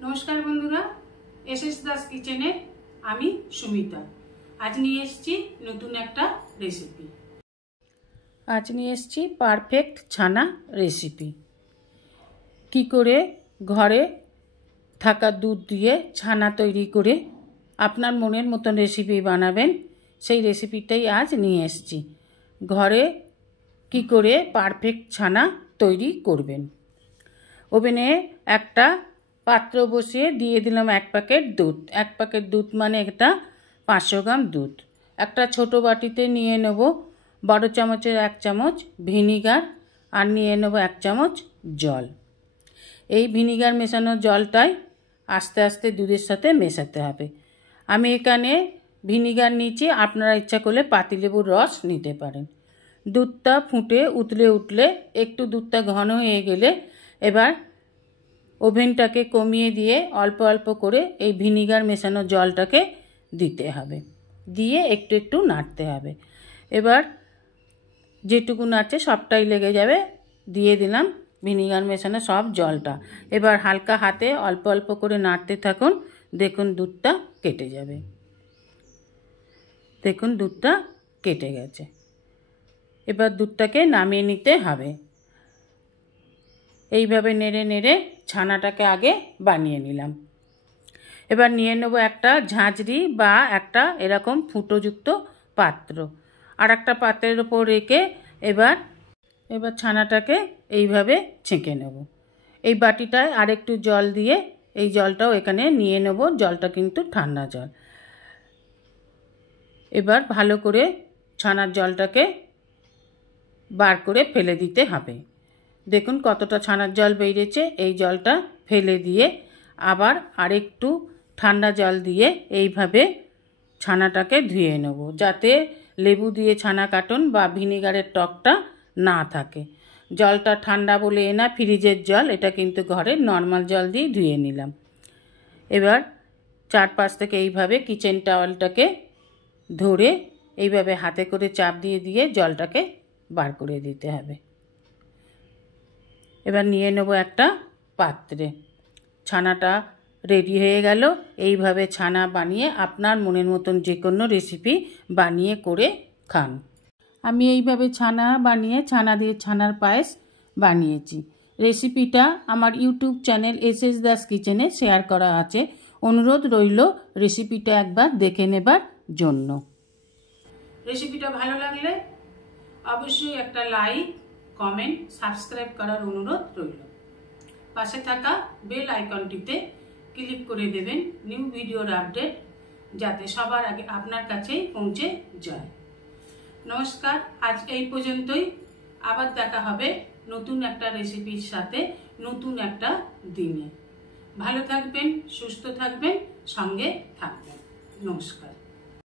नमस्कार बंधुरा एसएस दास किचेने आमी सुमिता आज निये एसेछि नतून एकटा रेसिपि। आज निये एसेछि पारफेक्ट छाना रेसिपि। कि करे घरे थाका दूध दिए छाना तैरी करे आपनार मनेर मतन रेसिपि बानाबेन सेई रेसिपिटाई आज निये एसेछि। घरे कि करे पारफेक्ट छाना तैरी करबेन। ओभेने एकटा पात्र बसिए दिए दिलाम एक पैकेट दूध। एक पैकेट दूध माने एटा 500 ग्राम दूध। एकटा छोटो बाटीते निये नेब 12 चामचेर 1 चामच ভিনিগার और निये नेब 1 चामच जल। এই ভিনিগার মেশানো জলটাই আস্তে আস্তে দুধের সাথে মেশাতে হবে। আমি এখানে ভিনিগার নিয়েছি, আপনারা ইচ্ছা করলে পাতিলেবুর রস নিতে পারেন। দুধটা ফুটে উতলে একটু দুধটা ঘন হয়ে গেলে এবার ওভেনটাকে কমিয়ে দিয়ে অল্প অল্প করে এই ভিনিগার মেশানো জলটাকে দিতে হবে, দিয়ে একটু একটু নাড়তে হবে। এবার যেটুকু নাড়ছে সবটাই লেগে যাবে। দিয়ে দিলাম ভিনিগার মেশানো সব জলটা। এবার হালকা হাতে অল্প অল্প করে নাড়তে থাকুন। দেখুন দুধটা কেটে যাবে। দেখুন দুধটা কেটে গেছে। এবার দুধটাকে নামিয়ে নিতে হবে। এইভাবে নেড়ে নেড়ে ছানাটাকে আগে বানিয়ে নিলাম। এবার নিয়ে নেব একটা ঝাঁঝরি বা একটা এরকম ফুটোযুক্ত পাত্র, আর একটা পাত্রের উপর রেখে এবার ছানাটাকে এইভাবে ছেঁকে নেব। এই বাটিটায় আর একটু জল দিয়ে এই জলটাও এখানে নিয়ে নেব। জলটা কিন্তু ঠান্ডা জল। এবার ভালো করে ছানার জলটাকে বার করে ফেলে দিতে হবে। দেখুন কতটা ছানার জল বেরিয়েছে। এই জলটা ফেলে দিয়ে আবার আরেকটু ঠান্ডা জল দিয়ে এইভাবে ছানাটাকে ধুয়ে নেব, যাতে লেবু দিয়ে ছানা কাটুন বা ভিনিগারের টকটা না থাকে। জলটা ঠান্ডা বলে না ফ্রিজের জল, এটা কিন্তু ঘরের নর্মাল জল দিয়ে ধুয়ে নিলাম। এবার চারপাশ থেকে এইভাবে কিচেন টাওয়ালটাকে ধরে এইভাবে হাতে করে চাপ দিয়ে দিয়ে জলটাকে বার করে দিতে হবে। এবার নিয়ে নেব একটা পাত্রে। ছানাটা রেডি হয়ে গেল। এইভাবে ছানা বানিয়ে আপনার মনের মতন যে কোনো রেসিপি বানিয়ে করে খান। আমি এইভাবে ছানা বানিয়ে ছানা দিয়ে ছানার পায়েস বানিয়েছি। রেসিপিটা আমার ইউটিউব চ্যানেল এসএস দাস কিচেনে শেয়ার করা আছে। অনুরোধ রইল রেসিপিটা একবার দেখে নেবার জন্য। রেসিপিটা ভালো লাগলে অবশ্যই একটা লাইক, কমেন্ট, সাবস্ক্রাইব করার অনুরোধ রইল। পাশে থাকা বেল আইকনটিতে ক্লিক করে দেবেন নিউ ভিডিওর আপডেট যাতে সবার আগে আপনার কাছেই পৌঁছে যায়। নমস্কার, আজ এই পর্যন্তই। আবার দেখা হবে নতুন একটা রেসিপির সাথে নতুন একটা দিনে। ভালো থাকবেন, সুস্থ থাকবেন, সঙ্গে থাকবেন। নমস্কার।